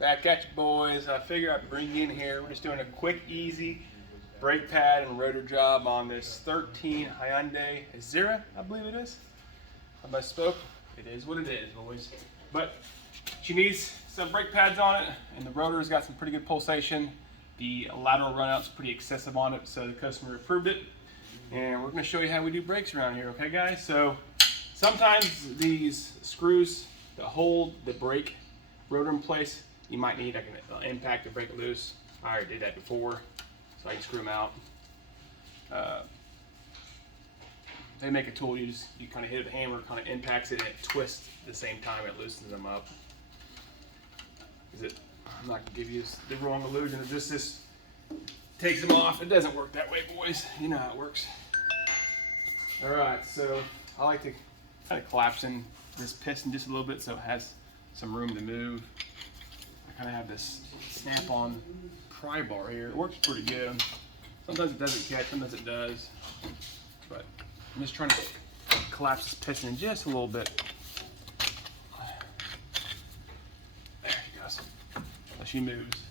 Back at you, boys. I figure I'd bring you in here. We're just doing a quick, easy brake pad and rotor job on this 13 Hyundai Azera, I believe it is. I misspoke. It is what it is, boys. But she needs some brake pads on it, and the rotor's got some pretty good pulsation. The lateral runout's pretty excessive on it, so the customer approved it. And we're going to show you how we do brakes around here, okay, guys? So sometimes these screws that hold the brake rotor in place, you might need like an impact to break it loose. I already did that before, so I can screw them out. They make a tool, you kind of hit it with a hammer, kind of impacts it, and it twists at the same time, it loosens them up. I'm not going to give you the wrong illusion that this takes them off. It doesn't work that way, boys. You know how it works. Alright, so I like to kind of collapse in this piston just a little bit so it has some room to move. I kind of have this snap-on pry bar here. It works pretty good. Sometimes it doesn't catch, sometimes it does. But I'm just trying to collapse this piston in just a little bit. There she goes. So she moves.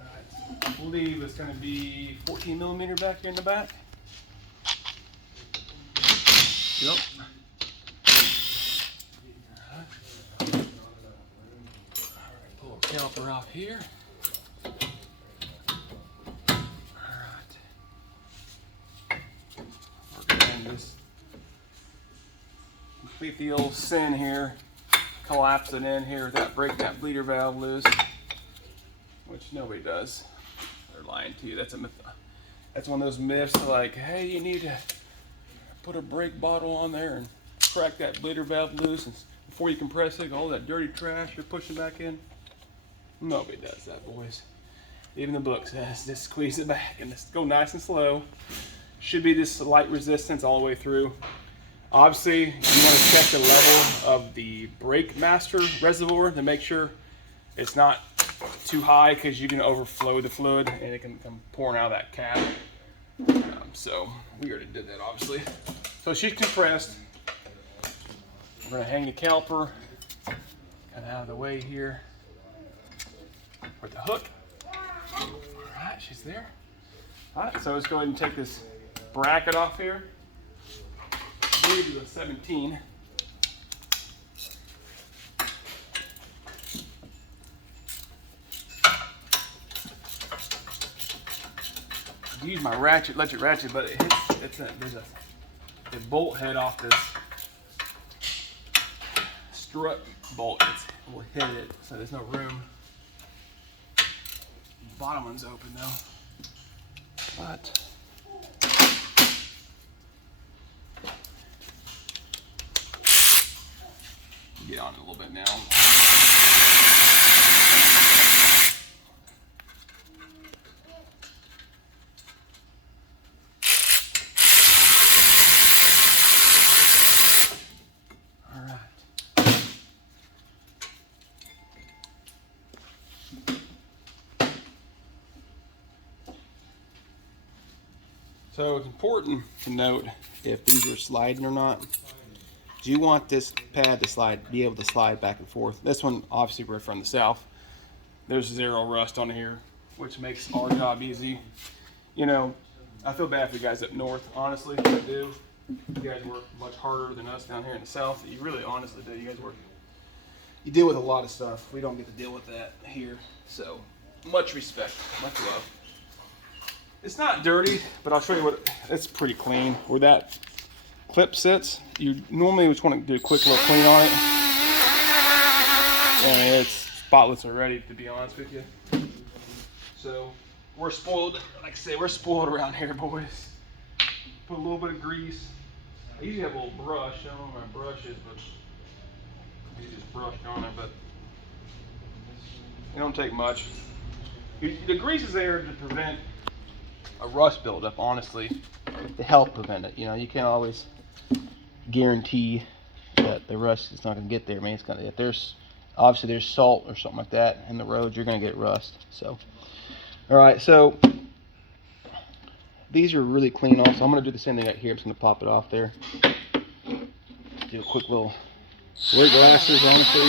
Alright, I believe it's going to be 14 millimeter back here in the back. Yep. Alright, pull a caliper off here. Alright. We're going to just complete the old sin here. Collapse it in here without breaking that bleeder valve loose. Which nobody does. They're lying to you. That's one of those myths like, hey, you need to put a brake bottle on there and crack that bleeder valve loose and before you compress it, all that dirty trash you're pushing back in. Nobody does that, boys. Even the book says just squeeze it back and just go nice and slow. Should be this light resistance all the way through. Obviously, you want to check the level of the brake master reservoir to make sure it's not too high because you can overflow the fluid and it can come pouring out of that cap. So we already did that, obviously. So she's compressed. We're going to hang the caliper kind of out of the way here with the hook. All right, she's there. All right, so let's go ahead and take this bracket off here. I believe it's a 17. I use my electric ratchet, but it hits. There's a bolt head off this strut bolt. It will hit it, so there's no room. The bottom one's open though, but get on it a little bit now. So it's important to note if these are sliding or not. You want this pad to be able to slide back and forth. This one, obviously, we're from the south. There's zero rust on here, which makes our job easy. You know, I feel bad for you guys up north, honestly, I do. You guys work much harder than us down here in the south. You really honestly do. You deal with a lot of stuff. We don't get to deal with that here. So, much respect, much love. It's not dirty, but I'll show you it's pretty clean. Where that clip sits, you normally just want to do a quick little clean on it. And it's spotless already, to be honest with you. So, we're spoiled. Like I say, we're spoiled around here, boys. Put a little bit of grease. I usually have a little brush. I don't know where my brush is, but I just brushed on it, but it don't take much. The grease is there to prevent a rust buildup, honestly, to help prevent it. You know, you can't always guarantee that the rust is not going to get there. I mean, it's going to. If there's salt or something like that in the road, you're going to get rust. So, all right. So these are really clean. Also, I'm going to do the same thing right here. I'm just going to pop it off there. Do a quick little wear glasses, honestly.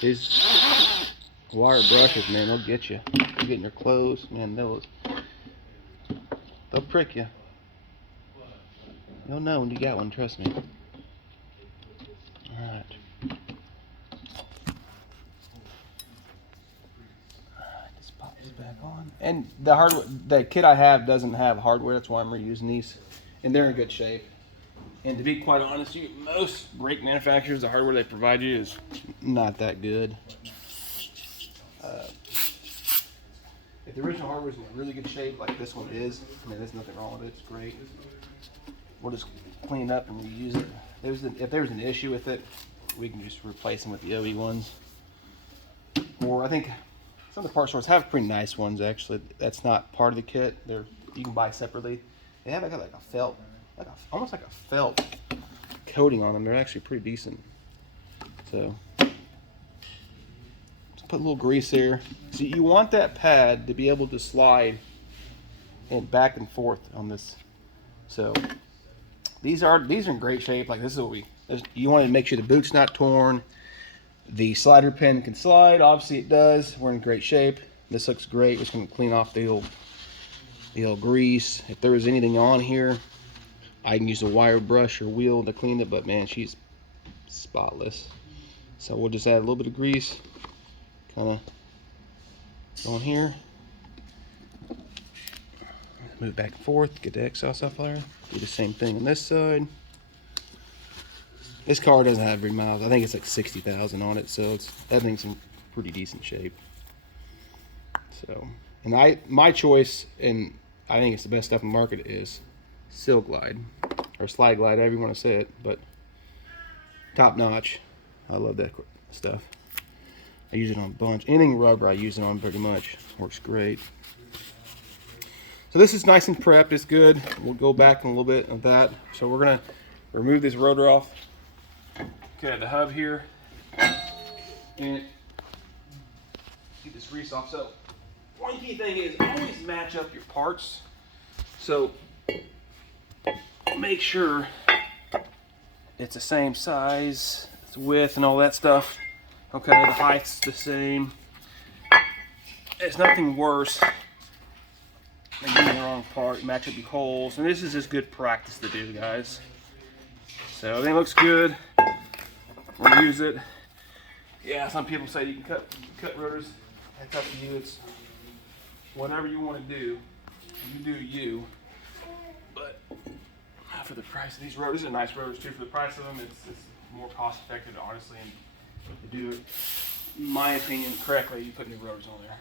These wire brushes, man, they'll get you. You get in your clothes, man, they'll prick you. You'll know when you got one, trust me. Alright. Just pop this back on. And the kit I have doesn't have hardware, that's why I'm reusing these. And they're in good shape. And to be quite honest, most brake manufacturers, the hardware they provide you is not that good. If the original hardware is in really good shape, like this one is, I mean, there's nothing wrong with it. It's great. We'll just clean it up and reuse it. If there's an issue with it, we can just replace them with the OE ones. Or I think some of the parts stores have pretty nice ones actually. That's not part of the kit. You can buy separately. They have like a felt, almost like a felt coating on them. They're actually pretty decent. So put a little grease there. So you want that pad to be able to slide and back and forth on this. So these are in great shape. Like this is what you want to make sure the boot's not torn. The slider pin can slide. Obviously it does. We're in great shape. This looks great. We're just going to clean off the old grease. If there was anything on here, I can use a wire brush or wheel to clean it, but man, she's spotless. So we'll just add a little bit of grease. Kind of on here. Move back and forth, get the exhaust off there. Do the same thing on this side. This car doesn't have very miles. I think it's like 60,000 on it, so everything's in pretty decent shape. So, and my choice, and I think it's the best stuff in the market, is Seal Glide or Slide Glide, however you want to say it, but top notch. I love that stuff. I use it on a bunch. Anything rubber I use it on pretty much. Works great. So this is nice and prepped. It's good. We'll go back in a little bit of that. So we're going to remove this rotor off. Okay, the hub here. And get this grease off. So one key thing is always match up your parts. So make sure it's the same size, its width and all that stuff. Okay, the height's the same. It's nothing worse than getting the wrong part, match up your holes. And this is just good practice to do, guys. So everything looks good. We'll use it. Yeah, some people say you can cut rotors. That's up to you. It's whatever you want to do. You do you. But for the price of these rotors, these are nice rotors too. For the price of them, it's more cost effective, honestly. And to do it, in my opinion, correctly, you put new rotors on there.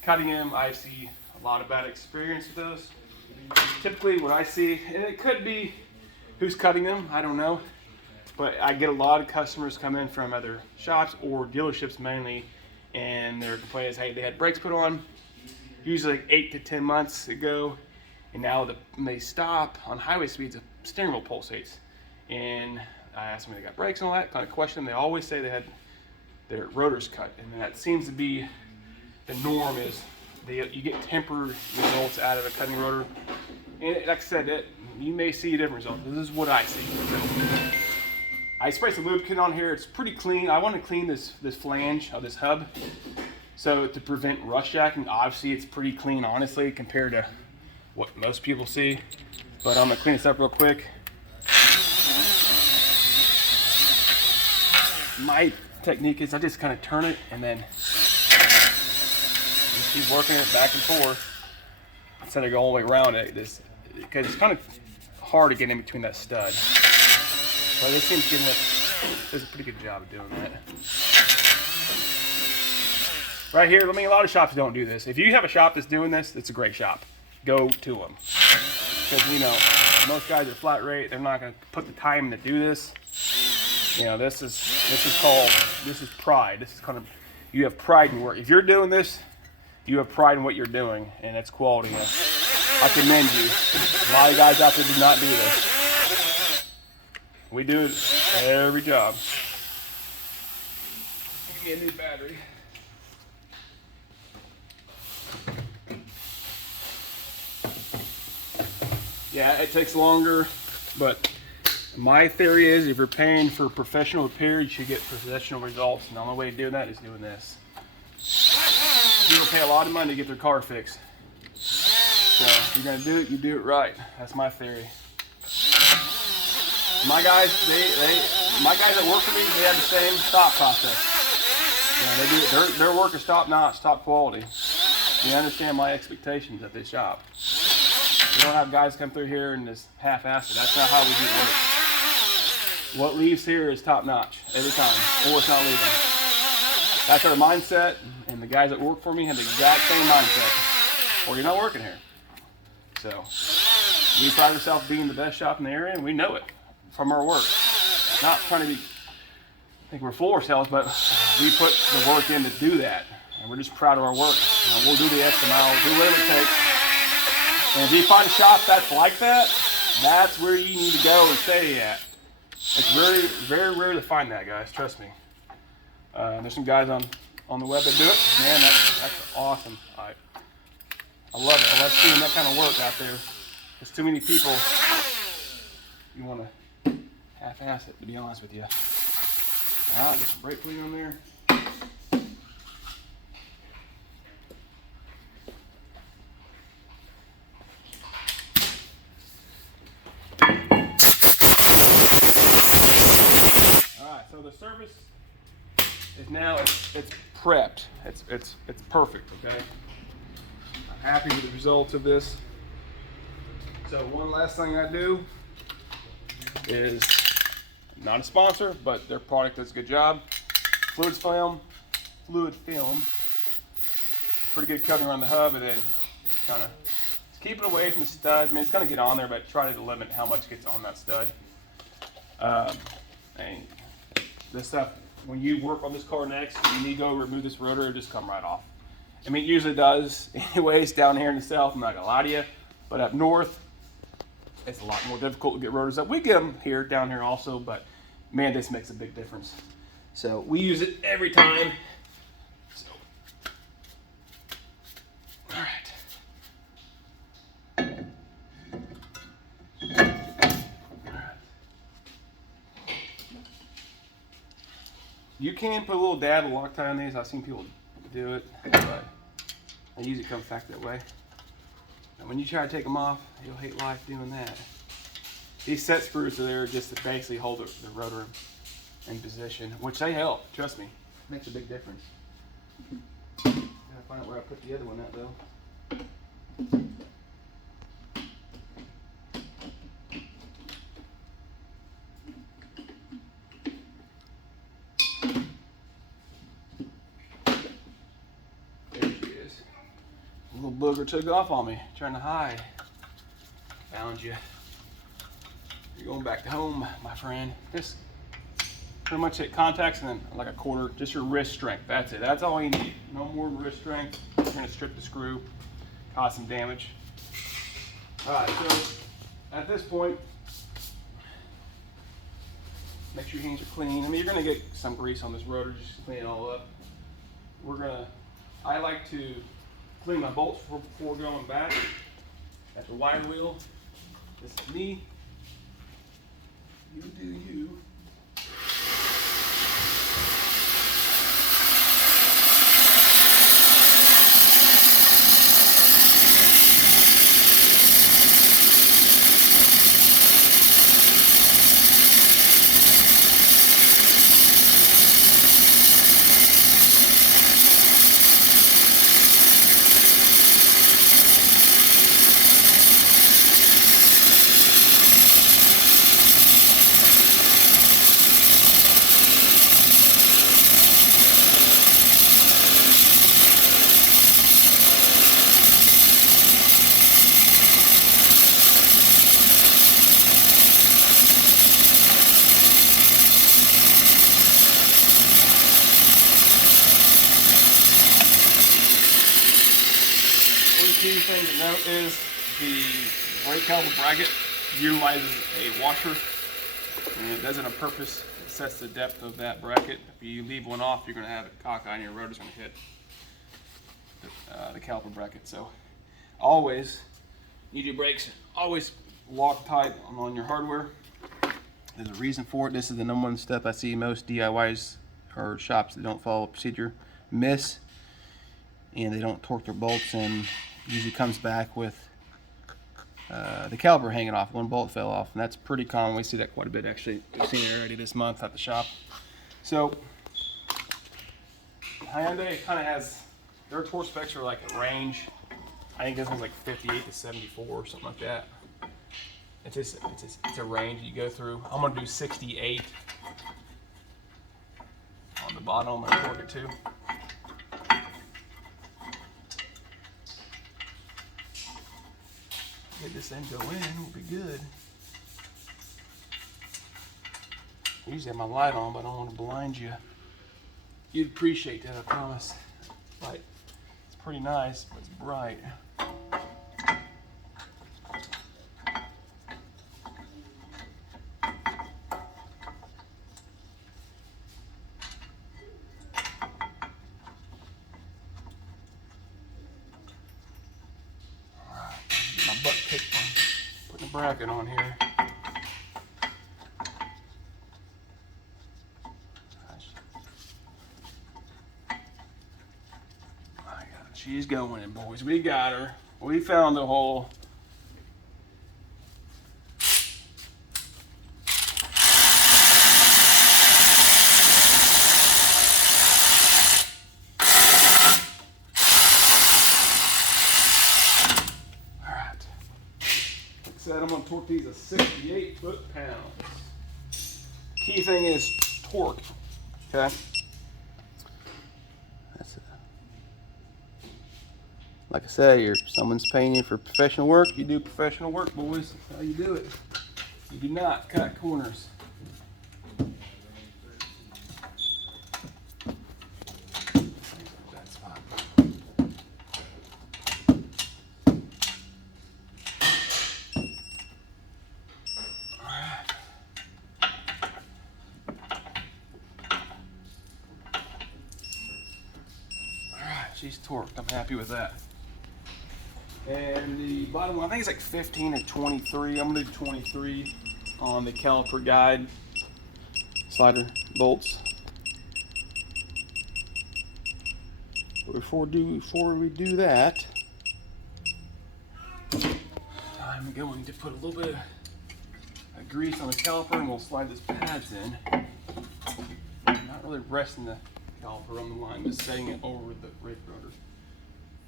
Cutting them, I see a lot of bad experience with those. Typically what I see, and it could be who's cutting them, I don't know, but I get a lot of customers come in from other shops or dealerships mainly, and their complaint is, hey, they had brakes put on usually like 8 to 10 months ago, and now when they stop on highway speeds, the steering wheel pulsates. And I asked them if they got brakes and all that, kind of question them. They always say they had their rotors cut, and that seems to be the norm. Is you get temporary results out of a cutting rotor, and like I said, you may see a different result. This is what I see. So I spray some lubricant on here. It's pretty clean. I want to clean this flange of this hub, so to prevent rust jacking. Obviously, it's pretty clean, honestly, compared to what most people see. But I'm gonna clean this up real quick. My technique is I just kind of turn it and then just keep working it back and forth instead of going all the way around it. Because it's kind of hard to get in between that stud. So this seems to does a pretty good job of doing that. Right here, I mean, a lot of shops don't do this. If you have a shop that's doing this, it's a great shop. Go to them. Because, you know, most guys are flat rate. They're not going to put the time to do this. You know, this is pride. This is kind of, you have pride in work. If you're doing this, you have pride in what you're doing, and it's quality. I commend you. A lot of guys out there do not do this. We do it every job. Give me a new battery. Yeah, it takes longer, but My theory is if you're paying for professional repair, you should get professional results. And the only way to do that is doing this. People pay a lot of money to get their car fixed. So if you're gonna do it, you do it right. That's my theory. My guys, my guys that work for me, they have the same thought process. You know, their work is top notch, top quality. They understand my expectations at this shop. We don't have guys come through here and just half-ass it. That's not how we do work. What leaves here is top notch every time, or it's not leaving. That's our mindset, and the guys that work for me have the exact same mindset, or you're not working here. So we pride ourselves being the best shop in the area, and we know it from our work. Not trying to be, I think we're full of ourselves, but we put the work in to do that, and we're just proud of our work. You know, we'll do the extra mile, do whatever it takes. And if you find a shop that's like that, that's where you need to go and stay at. It's very, very rare to find that, guys. Trust me. There's some guys on the web that do it. Man, that's awesome. I love it. I love seeing that kind of work out there. There's too many people. You want to half-ass it, to be honest with you. All right, get some brake clean on there. So the service is now it's prepped. It's perfect. Okay. I'm happy with the results of this. So one last thing I do is not a sponsor, but their product does a good job. Fluid film, pretty good covering around the hub, and then kind of keep it away from the stud. I mean, it's gonna get on there, but try to limit how much gets on that stud. And this stuff, when you work on this car next, you need to go remove this rotor, it'll just come right off. I mean, it usually does anyways down here in the south, I'm not gonna lie to you, but up north, it's a lot more difficult to get rotors up. We get them here, down here also, but man, this makes a big difference. So we use it every time. So, all right. You can put a little dab of Loctite on these. I've seen people do it, but I usually come back that way. And when you try to take them off, you'll hate life doing that. These set screws are there just to basically hold the rotor in position, which they help. Trust me, it makes a big difference. Gotta find out where I put the other one at though. Booger took off on me, trying to hide. Found you. You're going back to home, my friend. Just pretty much hit contacts and then like a quarter, just your wrist strength. That's it. That's all you need. No more wrist strength. You're gonna strip the screw, cause some damage. All right, so at this point, make sure your hands are clean. I mean, you're gonna get some grease on this rotor, just clean it all up. I like to clean my bolts before going back. That's a wire wheel. This is me. You do you. Key thing to note is the brake caliper bracket utilizes a washer, and it does it on purpose. It sets the depth of that bracket. If you leave one off, you're going to have it cockeyed and your rotor's going to hit the caliper bracket. So always, need your brakes always Loctite on your hardware. There's a reason for it. This is the #1 step I see most DIYs or shops that don't follow procedure miss, and they don't torque their bolts, and usually comes back with the caliper hanging off. One bolt fell off, and that's pretty common. We see that quite a bit, actually. We've seen it already this month at the shop. So Hyundai kind of has, their torque specs are like a range. I think this one's like 58 to 74 or something like that. It's a range you go through. I'm gonna do 68 on the bottom. I'm gonna torque it too. Get this thing go in, will be good. I usually have my light on, but I don't want to blind you. You'd appreciate that, I promise. Light, it's pretty nice, but it's bright. My butt kicked on putting a bracket on here. She's going in, boys. We got her. We found the hole. All right. Like I said, I'm going to torque these at 68 foot-pounds. Key thing is torque. Okay. Like I say, someone's paying you for professional work, you do professional work, boys. That's how you do it. You do not cut corners. That's fine. All right, she's torqued. I'm happy with that. And the bottom one, I think it's like 15 or 23. I'm gonna do 23 on the caliper guide slider bolts. But before we do that, I'm going to put a little bit of grease on the caliper, and we'll slide these pads in. I'm not really resting the caliper on the line, just setting it over the brake rotor.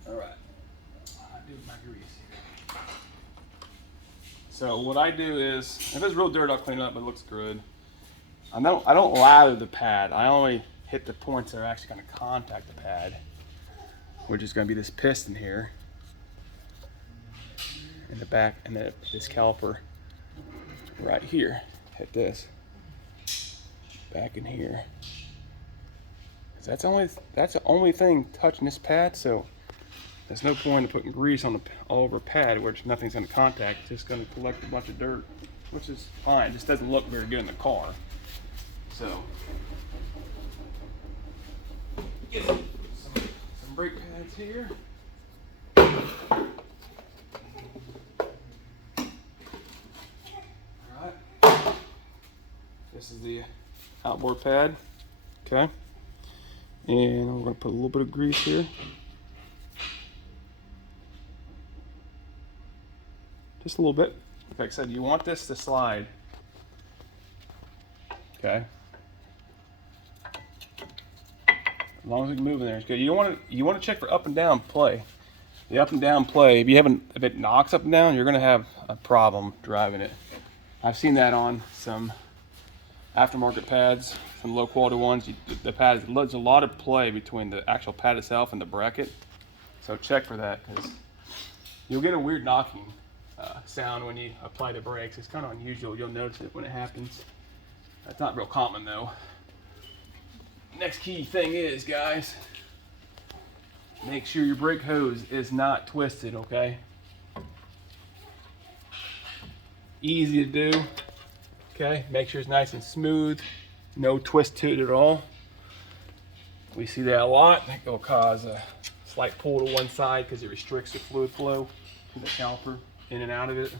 All right. Do with my grease here. So what I do is, if it's real dirt, I'll clean it up, but it looks good. I don't lather the pad. I only hit the points that are actually going to contact the pad, which is going to be this piston here in the back, and then this caliper right here. Hit this back in here. That's the only thing touching this pad. So there's no point in putting grease on all over a pad where nothing's going to contact. It's just going to collect a bunch of dirt, which is fine. It just doesn't look very good in the car. So, get some brake pads here. Alright. This is the outboard pad. Okay. And I'm going to put a little bit of grease here. Just a little bit. Like I said, you want this to slide. Okay. As long as we can move in there, it's good. You want to check for up and down play. The up and down play, if it knocks up and down, you're going to have a problem driving it. I've seen that on some aftermarket pads, some low quality ones. The pad, there's a lot of play between the actual pad itself and the bracket. So check for that, because you'll get a weird knocking sound when you apply the brakes. It's kind of unusual. You'll notice it when it happens. That's not real common though. Next key thing is, guys, make sure your brake hose is not twisted, okay? Easy to do, okay? Make sure it's nice and smooth, no twist to it at all. We see that a lot. That will cause a slight pull to one side because it restricts the fluid flow from the caliper in and out of it.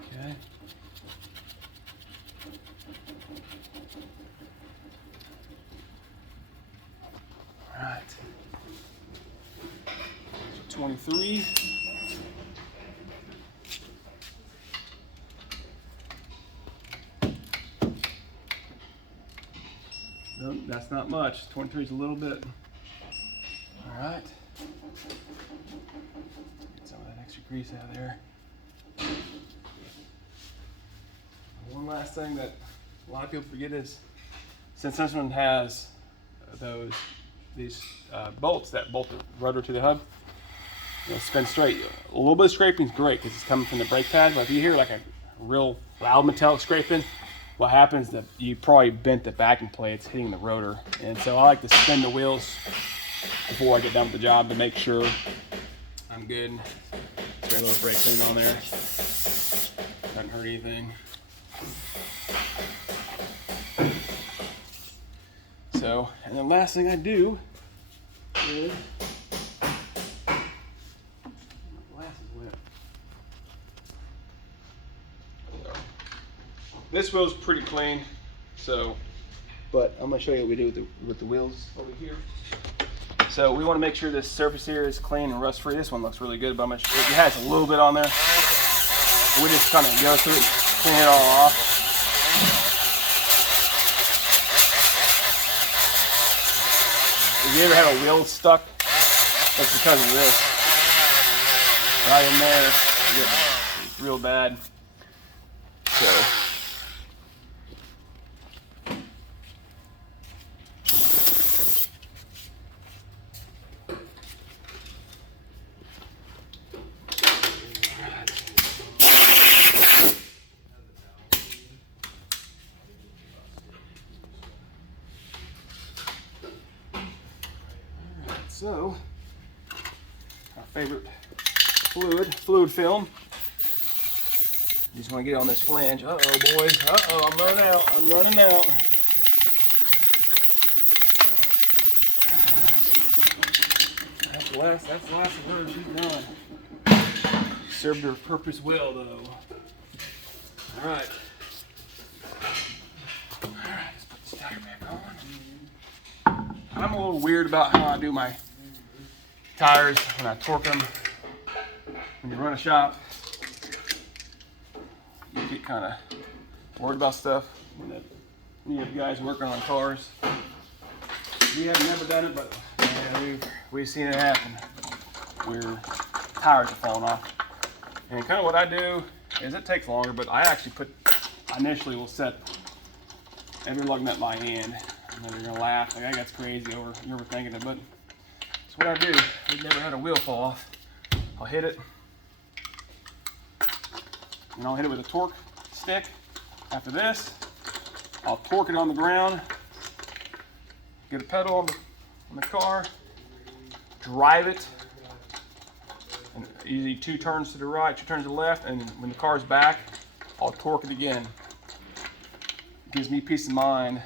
Okay. All right. 23. Nope, that's not much. 23 is a little bit. All right. Get some of that extra grease out of there. One last thing that a lot of people forget is, since this one has these bolts that bolt the rotor to the hub, spin straight. A little bit of scraping is great because it's coming from the brake pad, but if you hear like a real loud metallic scraping, what happens is that you probably bent the backing plates hitting the rotor. And so I like to spin the wheels before I get done with the job to make sure I'm good. Spray a little brake clean on there. Doesn't hurt anything. So, and the last thing I do is, my glasses wet. This wheel's pretty clean, so, but I'm gonna show you what we do with the wheels over here. So we want to make sure this surface here is clean and rust free. This one looks really good, but it has a little bit on there. We just kind of go through it, clean it all off. If you ever have a wheel stuck, that's because of this. Right in there, it's real bad. So. So, our favorite fluid film. You just want to get on this flange. Uh-oh, boys. Uh-oh, I'm running out. That's the last of her. She's done. Served her purpose well, though. All right. Let's put this tire back on. I'm a little weird about how I do my tires when I torque them. When you run a shop, you get kind of worried about stuff when you have guys working on cars. We have never done it, but yeah, we've seen it happen where tires are falling off. And kind of what I do is, it takes longer, but I initially will set every lug nut by hand. And then you're gonna laugh, like, that's crazy, you're overthinking it, but it's what I do. We've never had a wheel fall off. I'll hit it, and I'll hit it with a torque stick. After this, I'll torque it on the ground, get a pedal on the car, drive it, and usually 2 turns to the right, 2 turns to the left, and when the car's back, I'll torque it again. It gives me peace of mind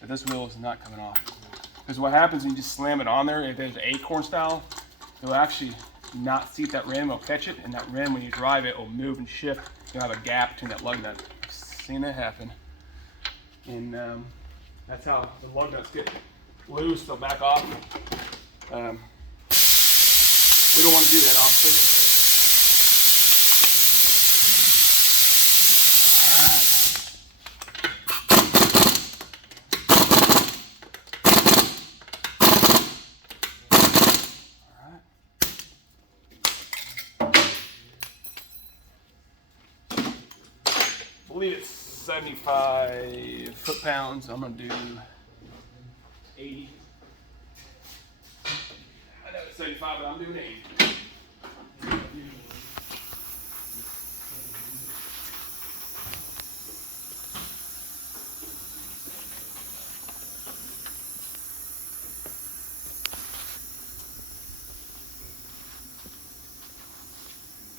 that this wheel is not coming off. Because what happens when you just slam it on there, if there's an acorn style, it'll actually not seat that rim, it'll catch it, and that rim, when you drive it, will move and shift. You'll have a gap between that lug nut. I've seen that happen. And that's how the lug nuts get loose, they'll back off. We don't want to do that, officer. I believe it's 75 foot-pounds. I'm going to do 80. I know it's 75, but I'm doing 80.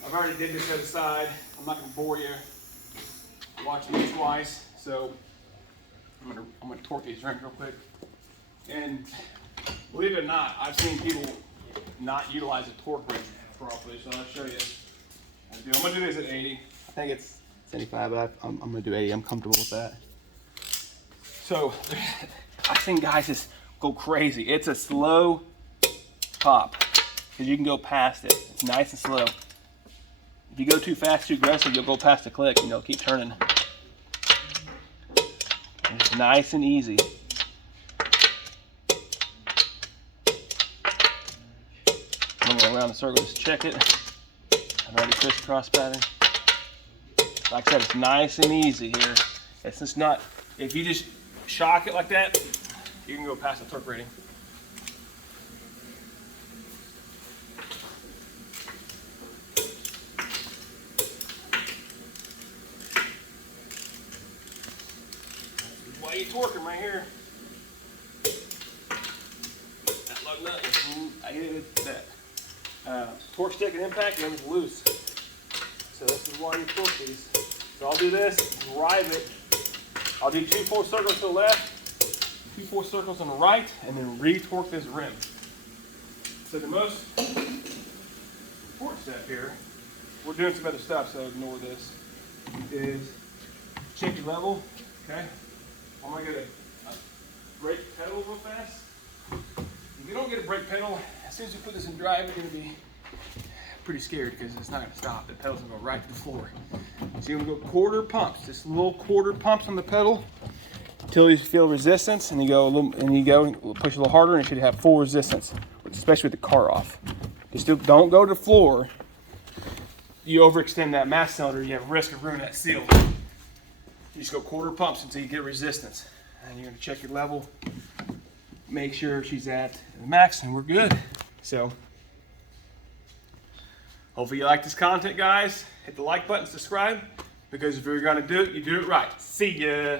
I've already did this other side. I'm not going to bore you watching it twice, so I'm gonna torque these rims real quick. And believe it or not, I've seen people not utilize a torque wrench properly, so I'll show you. I'm gonna do this at 80. I think it's 75, but I'm gonna do 80. I'm comfortable with that. So I've seen guys just go crazy. It's a slow pop because you can go past it. It's nice and slow. If you go too fast, too aggressive, you'll go past the click and you'll keep turning. It's nice and easy. I'm going around the circle, just check it. I've already crisscross pattern. Like I said, it's nice and easy here. It's just not, if you just shock it like that, you can go past the torque rating. Why you torquing right here? That lug nut is, I get that torque stick and impact, and it's loose. So this is why you torque these. So I'll do this, drive it. I'll do 2 full circles to the left, 2 full circles on the right, and then re-torque this rim. So the most important step here, we're doing some other stuff, so ignore this, is check your level, okay? I'm gonna get a brake pedal real fast. If you don't get a brake pedal, as soon as you put this in drive, you're gonna be pretty scared because it's not gonna stop. The pedal's gonna go right to the floor. So you're gonna go quarter pumps, just little quarter pumps on the pedal until you feel resistance, and you go a little, and you go push a little harder, and you should have full resistance, especially with the car off. Just don't go to the floor. You overextend that mass cylinder, you have risk of ruining that seal. You just go quarter pumps until you get resistance, and you're gonna check your level, make sure she's at the max, and we're good. So hopefully you like this content, guys. Hit the like button, subscribe, because if you're gonna do it, you do it right. See ya.